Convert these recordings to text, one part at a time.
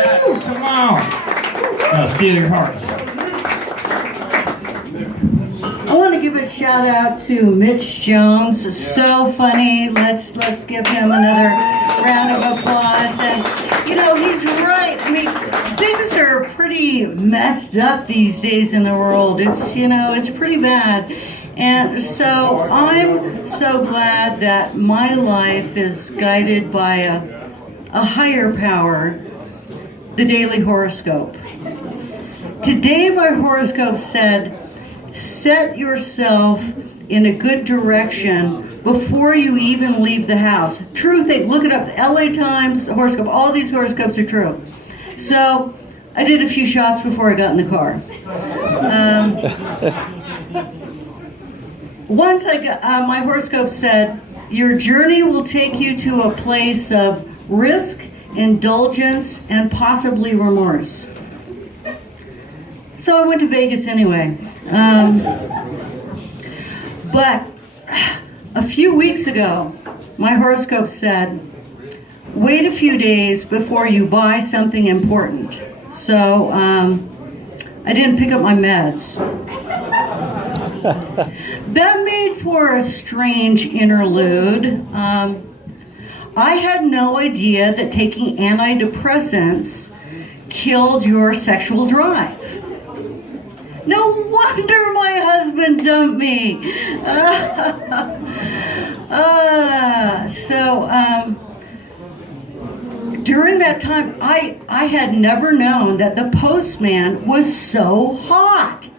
Come on. Now steal your hearts. I want to give a shout out to Mitch Jones. So funny. Let's give him another round of applause. And you know, he's right. I mean, things are pretty messed up these days in the world. It's pretty bad. And so I'm so glad that my life is guided by a higher power, the daily horoscope. Today my horoscope said, set yourself in a good direction before you even leave the house. True thing, look it up, LA Times horoscope, all these horoscopes are true. So I did a few shots before I got in the car. Once I got, my horoscope said, your journey will take you to a place of risk, indulgence, and possibly remorse. So I went to Vegas anyway. But a few weeks ago, my horoscope said, wait a few days before you buy something important. So I didn't pick up my meds. That made for a strange interlude. I had no idea that taking antidepressants killed your sexual drive. No wonder my husband dumped me. During that time, I had never known that the postman was so hot.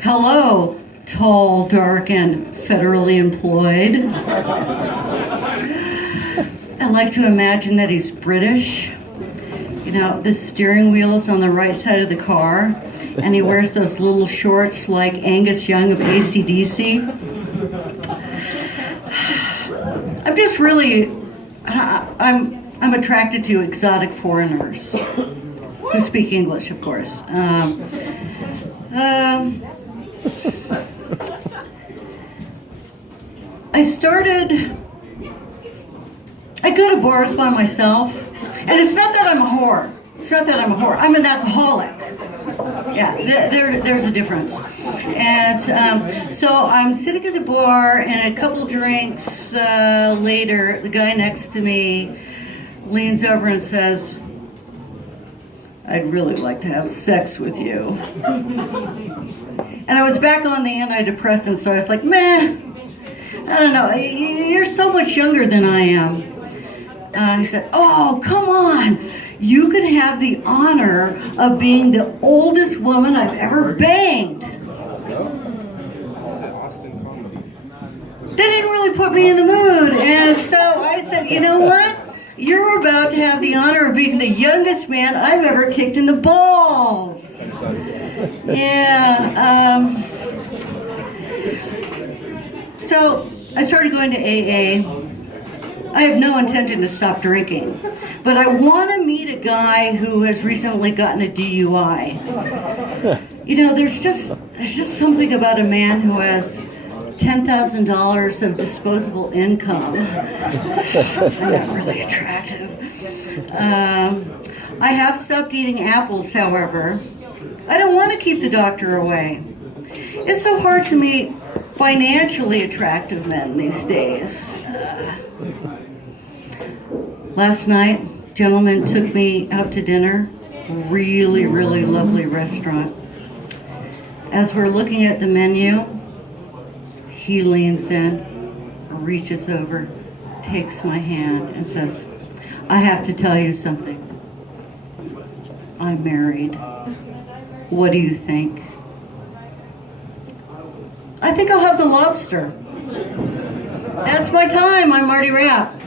Hello, tall, dark, and federally employed. I like to imagine that he's British. You know, the steering wheel is on the right side of the car, and he wears those little shorts like Angus Young of AC/DC. I'm just really, I'm attracted to exotic foreigners who speak English, of course. I go to bars by myself, and it's not that I'm a whore. I'm an alcoholic. Yeah, there's a difference. And so I'm sitting at the bar, and a couple drinks later, the guy next to me leans over and says, I'd really like to have sex with you. And I was back on the antidepressant, so I was like, meh, I don't know, you're so much younger than I am. He said, oh, come on. You could have the honor of being the oldest woman I've ever banged. They didn't really put me in the mood. And so I said, you know what? You're about to have the honor of being the youngest man I've ever kicked in the balls. Yeah. So I started going to AA. I have no intention to stop drinking, but I want to meet a guy who has recently gotten a DUI. You know, there's just something about a man who has $10,000 of disposable income. I'm not really attractive. I have stopped eating apples, however. I don't want to keep the doctor away. It's so hard to meet financially attractive men these days. Last night, a gentleman took me out to dinner, really, really lovely restaurant. As we're looking at the menu, he leans in, reaches over, takes my hand, and says, I have to tell you something. I'm married. What do you think? I think I'll have the lobster. That's my time. I'm Marty Rapp.